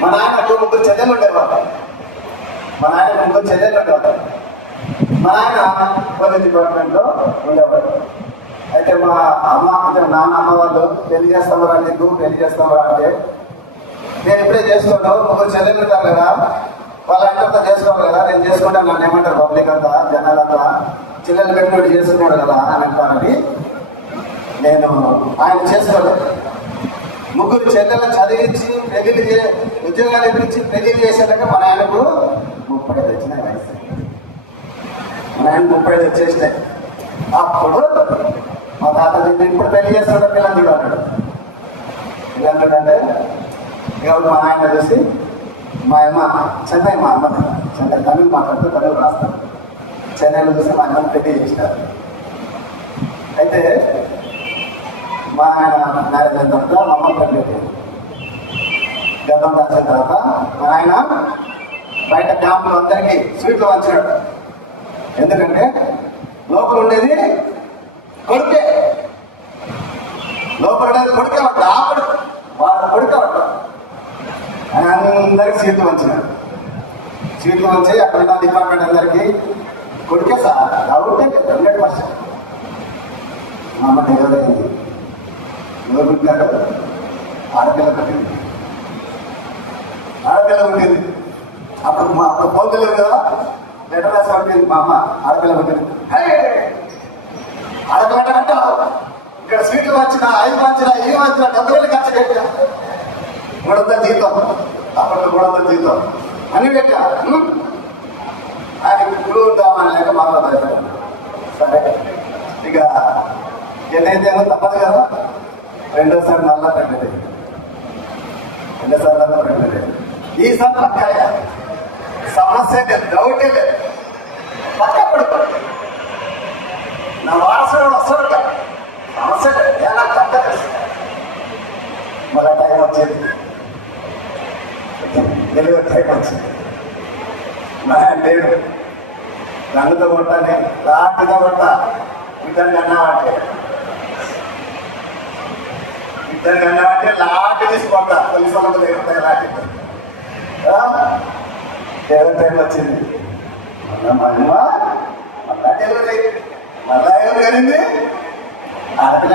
మా నాయనకు ముగ్గురు చెల్లెలు ఉండేవాళ్ళు. మా నాయన పోలీస్ డిపార్ట్మెంట్లో ఉండేవాడు. అయితే మా నాన్న అమ్మ వాళ్ళు పెళ్లి చేస్తామరా నీకు పెళ్లి చేస్తామరా అంటే నేను ఇప్పుడే చేసుకుంటావు, ముగ్గురు చెల్లెలు ఉంటారు కదా, వాళ్ళ అంతా చేసుకోవాలి కదా, నేను చేసుకుంటాను, నన్ను ఏమంటారు పబ్లిక్ అంతా జనాలంతా చిల్లలు పెట్టుబడి చేసుకున్నాడు కదా అని అంటారని నేను ఆయన చేసుకోలేదు. ముగ్గురు చెల్లెలను చదివించి పెళ్లి ఉద్యోగాలు ఇప్పించి పెళ్లి చేసేటట్టు మా నాయనకు 30 వచ్చినాయి వయసు. మా నాయన 30 వచ్చేసినాయి. అప్పుడు మా తాత ఇప్పుడు పెళ్లి చేస్తాడు పిల్లలు చూడాడు. పిల్లలంటే ఇక మా నాయన చూసి మా అమ్మ చెన్నై, మా అమ్మ చెన్నై తమిళ మాట్లాడుతూ తమిళ రాస్తాడు. చెన్నైలో చూసి మా అమ్మని పెళ్లి చేసినారు. అయితే మా ఆయన మ్యారేజ్ అయిన తర్వాత మా అమ్మ పెళ్లి గర్భం దాచిన తర్వాత మా ఆయన బయట క్యాంపులు అందరికీ స్వీట్లు పంచినాడు. ఎందుకంటే లోపల ఉండేది కొడుకే, లోపల ఉండేది కొడుకే పడ్డ ఆపడు వాళ్ళ కొడుకే పడ్డ అని అందరికీ స్వీట్లు పంచినాడు. స్వీట్లు పంచి అక్కడ ఉన్న డిపార్ట్మెంట్ అందరికీ కొడుకే సార్ డౌటే 100%. మా అమ్మ ఎదురైంది. ఎవరు పుట్టినాడు? ఆడపిల్ల పుట్టింది. అప్పుడు ఫోన్ తెలియదు కదా, లెటర్ రాసి పట్టింది మా అమ్మ. ఆడపిల్ల పుట్టింది. ఆడపిల్ల అంటావు ఇక్కడ స్వీట్లు వచ్చినా 5 వచ్చినా 7 వచ్చినా 70 వేలు ఖర్చు పెట్టా. 300 జీతం, అప్పట్లో 300 జీతం అన్ని పెట్టా. ఆయన ఇప్పుడు ఉందామని లేక మాట్లాడతారు. సరే ఇక ఏదైతే తప్పదు కదా. రెండోసారి నల్ల ప్రెగ్నెంట్, ఈసారి పక్కాయ సమస్య లేదు, డౌటే లేదు. పక్క పడుతుంది నా వారసుడు వస్తాడు కదా, సమస్య లేదు. ఎలా కట్ట మళ్ళా టైం వచ్చేది, డెలివరీ టైం వచ్చింది. లేడు రంగుతో కొట్టాలి, లాటితో కొట్టా, ఇద్దరు కన్నామంటే లాటి తీసుకుంటా. పోలీసు వాళ్ళకి లేకపోతే లాటి డెలివరీ టైం వచ్చింది. మళ్ళా మళ్ళా డెలివరీ మళ్ళా ఏం జరిగింది? ఆడపిల్ల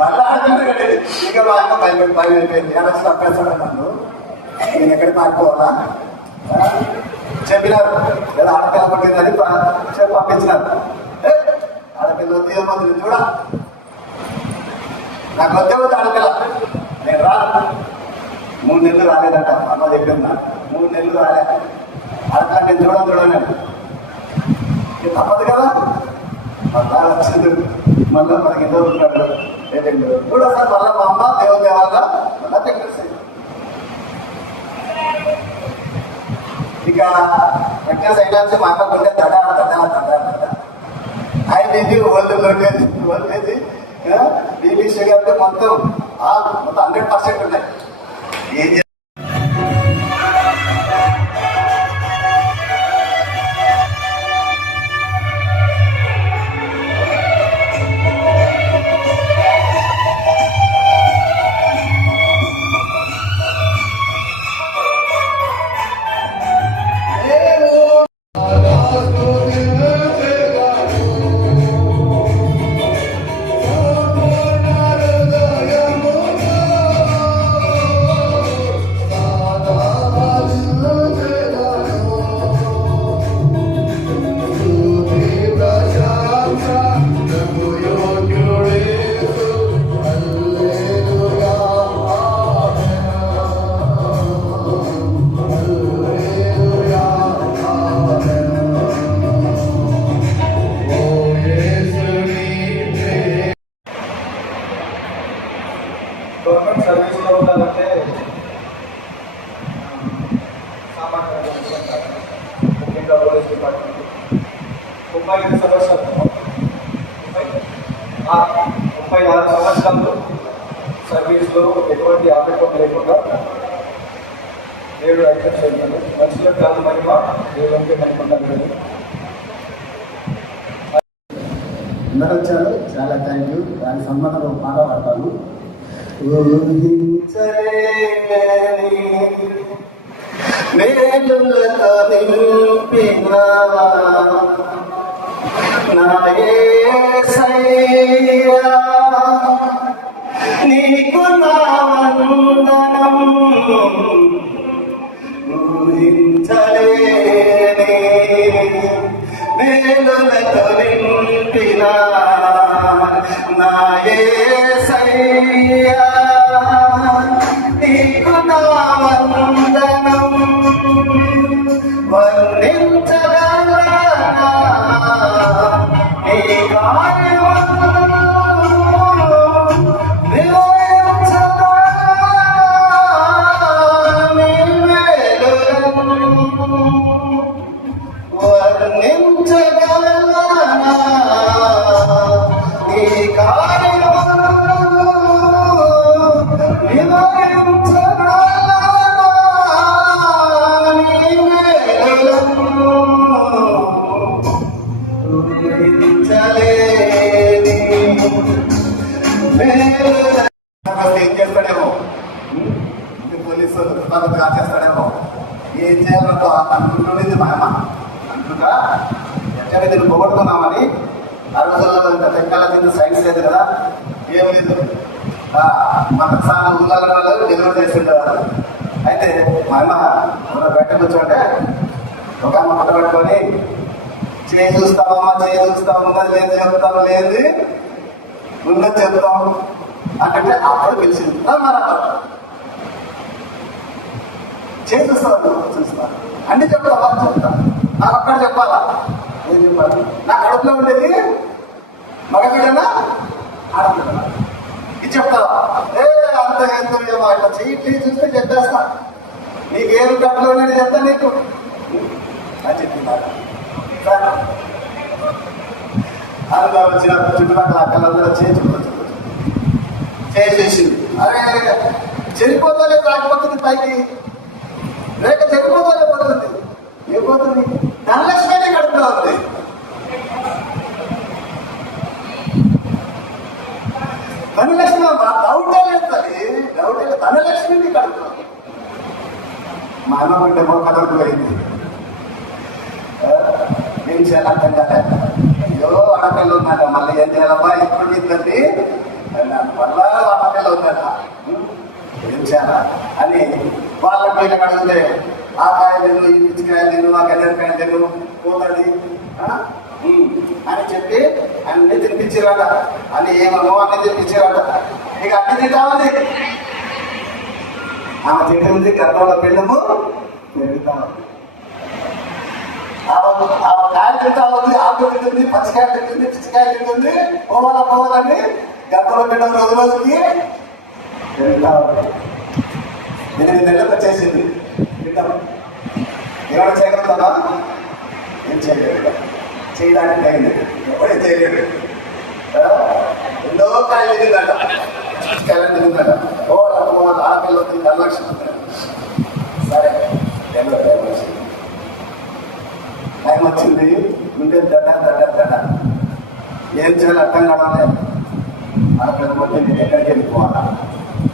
మళ్ళా ఆడపిల్ల కట్టేది. ఇంకా మా అమ్మ భయం అయిపోయింది. ఎలా అభ్యాసం నన్ను నేను ఎక్కడికి మారిపోవాలా చెప్పినారు. లేదా ఆడపిల్ల పట్టిందని చెప్పి పంపించినారు. ఆడపిల్ల వద్దు ఏమవుతుంది చూడ, నాకు వద్దే వద్దు ఆడపిల్ల, నేను రాను. 3 నెలలు రాలేదంట అమ్మ చెప్పింది. నాకు 3 నెలలు రాలేదు. ఆడపిల్ల నేను చూడను తప్పదు కదా. మళ్ళా వచ్చింది. మళ్ళీ మనకి ఇద్దరు ఉంటాడు కూడా సార్. మళ్ళీ మా అమ్మ దేవుని దేవాల మళ్ళా ప్రెగ్నెన్సీ. ఇక ప్రెగ్నెన్సీ అయినా మా అమ్మకు ఉంటే తడా ఐదు ఓల్డేది బీపీ షుగర్ మొత్తం 100% ఉన్నాయి. ఏం గవర్నమెంట్ సర్వీస్లో ఉండాలంటే ముఖ్యంగా పోలీస్ డిపార్ట్మెంట్ 35 సంవత్సరాలు 36 సంవత్సరాలు సర్వీస్లో ఎటువంటి ఆటంకం లేకుండా దేవుడు ఐక్యం చేయాలి. మనుషులకు కాదు మహిమ, దేవుడికి మహిమ ఉండాలి. అందరూ వచ్చారు, చాలా థ్యాంక్ యూ. దాని సంబంధంలో పాట పాడతాను. ఊహించలేని మేలులతో నింపిన నా యేసయ్యా, నీకు నా వందనం. ఊహించలేని మేలులతో నింపిన నా యేసయ్యా, నీకు నా వందనం. వర్ణించగలనా నీ కార్యములను, వివరించగలనా నీ మేలులను, వర్ణించగలనా నీ కార్యములను, వివరించగలనా ఏం చేస్తాడేమో, పోలీసు చేస్తాడేమో, ఏం చేయాలంటో అనుకుంటుండేది మా అమ్మ. అంటుగా ఎక్కడ నేను పొగడుతున్నామని ఆ రోజుల్లో ఇంకా లెక్కల మీద సైన్స్ లేదు కదా, ఏం లేదు. మన సార్ ఉల్లాల వాళ్ళు డెలివరీ చేస్తుండేవారు. అయితే మా అమ్మ బయట కూర్చోంటే ఒక అమ్మ పట్ట పెట్టుకొని చేయి చూస్తామమ్మా, చేయి చూస్తాం, ఉన్నది లేదు చెప్తాం, లేదు ఉన్నది చెప్తాం అంటే అప్పుడు పిలిచింది. మరి చేయి చూస్తాను, చూస్తాను అన్ని చెప్తావా, చెప్తాను. నాకు అక్కడ చెప్పాలా, ఏం చెప్పాలి? నా కడుపులో ఉండేది మగబిడ్డనా ఆడబిడ్డనా ఇది చెప్తావా? అంత ఎంతో ఏమో ఇట్లా చెయ్యి చూస్తే చెప్పేస్తా, నీకేం కడుపులో ఉండేది చెప్తా నీకు అని చెప్పిందా. అందులో వచ్చిన చుట్టుపక్కల అక్కలందరూ చేసేసింది. అరే చెరిపోతాలే రాకపోతుంది పైకి, లేక చెరిపోతాలే పోతుంది. ఏం పోతుంది? ధనలక్ష్మి కడుపులో ఉంది. ధనలక్ష్మి డౌటే లేదు, అది డౌటే లేదు. ధనలక్ష్మి కడుపులో. మా అమ్మ బిడ్డ కడుపు పోయింది. ఏం చేయాలి అర్థం కాలే. అయ్యో ఆడపిల్ల ఉందట, మళ్ళీ ఏం చేయాలమ్మా ఇప్పుడు ఇద్దరిని వల్ల ఆడపిల్ల ఉందట, ఏం చేయాలా అని వాళ్ళ పిల్లలు అడిగితే ఆ కాయ తిను, ఈ పిచ్చికాయ తిను, ఆ గడ్డకాయ తిను పోతుంది అని చెప్పి అన్ని తినిపించారట. అని ఏమో అన్ని తినిపించారట. ఇక అన్ని తింటామని ఆమె తింటుంది, గర్భంలో పిండము పెరుగుతాము. కాయలు తింటా ఉంది, ఆకు తింటుంది, పచ్చికాయ తింటుంది, పిచ్చికాయ తింటుంది, పోవాలని గర్భంలో పిండం రోజు రోజుకి 8 నెలలకు వచ్చేసింది. పిండం ఏమైనా చేయగలుగుతామా? ఏం చేయలేదు, చేయడానికి అయింది. ఎప్పుడే చేయలేదు. ఎన్నో కాయలు తిరిగిందట, పిచ్చికాయలు తిరిగిందట. పోవాలి ఆడపిల్ల వచ్చింది, 2 లక్షలు. సరే టైం వచ్చింది, ముందే దడ ఏం చేయాలి అర్థం కావాలి. ఆడపిల్ల పోతే నేను ఎక్కడికి వెళ్ళిపోవాలా,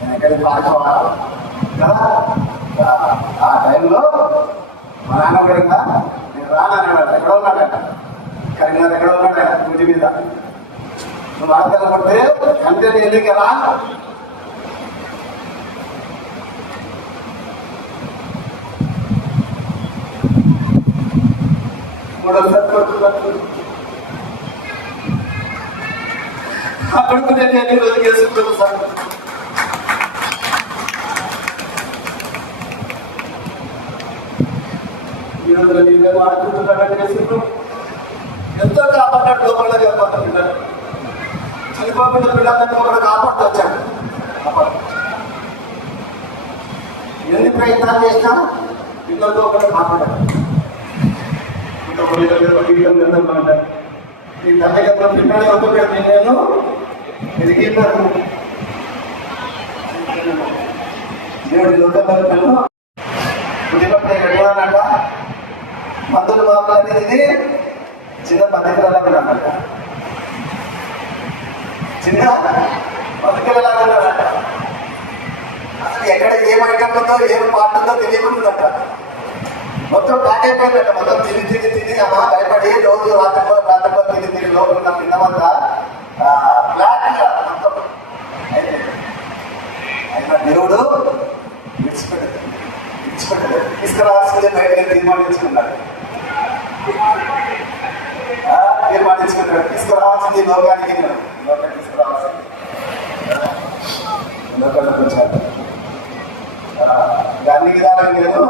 నేను ఎక్కడికి పాడుకోవాలా కదా. ఆ టైంలో మా నాన్న కూడా నేను రానన్నాడట. ఎక్కడ ఉన్నాడట? కరీంనగర్ ఎక్కడ ఉన్నాడట, ఇంటి మీద. నువ్వు ఆడపిల్ల పడితే అంటే ఎందుకు రా, అక్కడికి నేను రోజు చేసుకుంటాను సార్. ఎంతో కాపాడ్డాడు లోపల పిల్లలు, చనిపోకుండా పిల్లలని ఒకటి కాపాడుతూ వచ్చాడు. ఎన్ని ప్రయత్నాలు చేసినా పిల్లలతో ఒకటి కాపాడాడు. ఈ తల్లిగంలో పిల్లలు ఒకటి నేను ఎదిగినాను. దేవుడి లోకంలో ఎక్కడానంట మందులు బాబు అనేది చిన్న పద్ధతిలాగా చిన్న పద్ధతిలాగా ఎక్కడ ఏం ఐటమ్ ఉందో ఏం పార్ట్ ఉందో తెలియకుంటుందంట. మొత్తం ప్యాక్ అయిపోయిందంట. మొత్తం తిని అమ్మా భయపడి రోజు రాత్రిపో తిని లోపల ఉన్న పిండమంతా బ్లాక్ మొత్తం అయిపోయింది. అయినా దేవుడు విడిచిపెట్టలేదు. తీసుకురావాల్సిందే బయటకి తీర్మానించుకున్నాడు. తీసుకురావాల్సింది లోకానికి తీసుకురావాల్సింది లోకానికి వచ్చాడు. దాన్ని విధానం నేను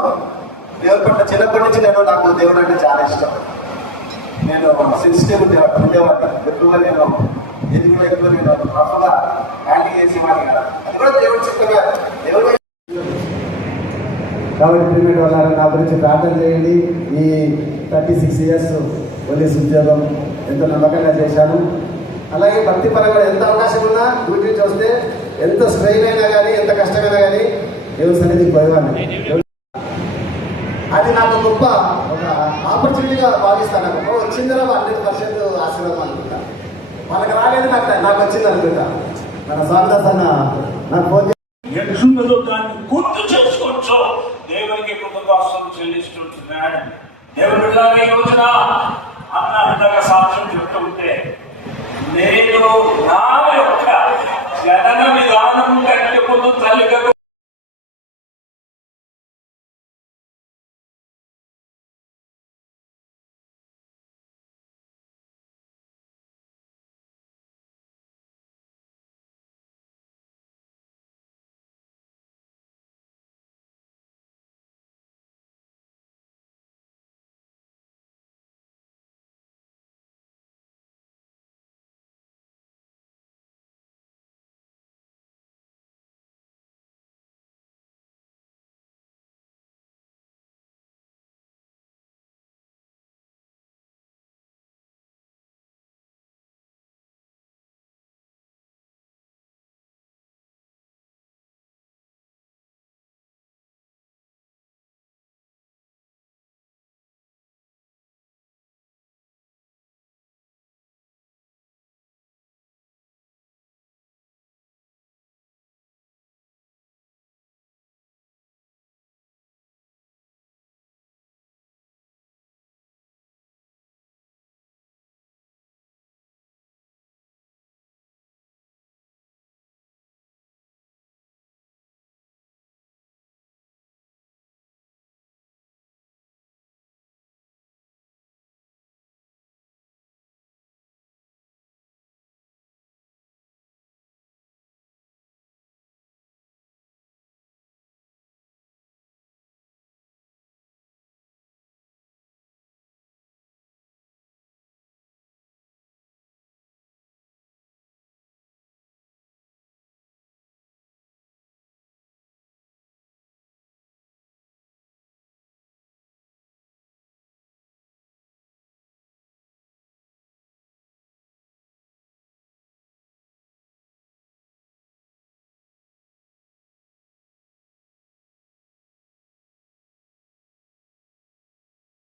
దేవుడి పట్ల చిన్నప్పటి నుంచి నాకు దేవుడు అంటే చాలా ఇష్టం. నేను సెన్సిటివ్ ఉండేవాడిని. ఎక్కువగా నేను ఎందుకు ఎక్కువ నేను రఫ్గా హ్యాండిల్ చేసేవాడిని కదా. అది కూడా దేవుడు చెప్పగా దేవుడు. కాబట్టి ప్రిమిట్ వల్ల నా గురించి ప్రార్థన చేయండి. ఈ 36 years పోలీస్ ఉద్యోగం ఎంతో నమ్మకంగా చేశాను. అలాగే భక్తి పరంగా ఎంత అవకాశం ఉన్నా డ్యూటీ నుంచి వస్తే ఎంత స్ట్రెయిన్ అయినా కానీ ఎంత కష్టమైనా కానీ దేవుని సన్నిధికి పోయేవాడిని. అది నాకు గొప్ప ఒక ఆపర్చునిటీగా భావిస్తాను. నాకు వచ్చిందిరా 100% ఆశీర్వాదం అనుకుంటా. వాళ్ళకి రాలేదు, నాకు వచ్చింది అనుకుంటా. మన స్వామిదాస్ అన్న నాకు ఫోన్ ఎట్లున్నదో దాన్ని గుర్తు చేసుకోవచ్చు. దేవునికి కృతజ్ఞతలు చెల్లిస్తుంటున్నాడు. దేవుడు ఈ రోజున అన్న ఇందాక సాక్ష్యం చెప్తూ ఉంటే నేను నా యొక్క జనన విధానం కంటే ముందు తల్లిగా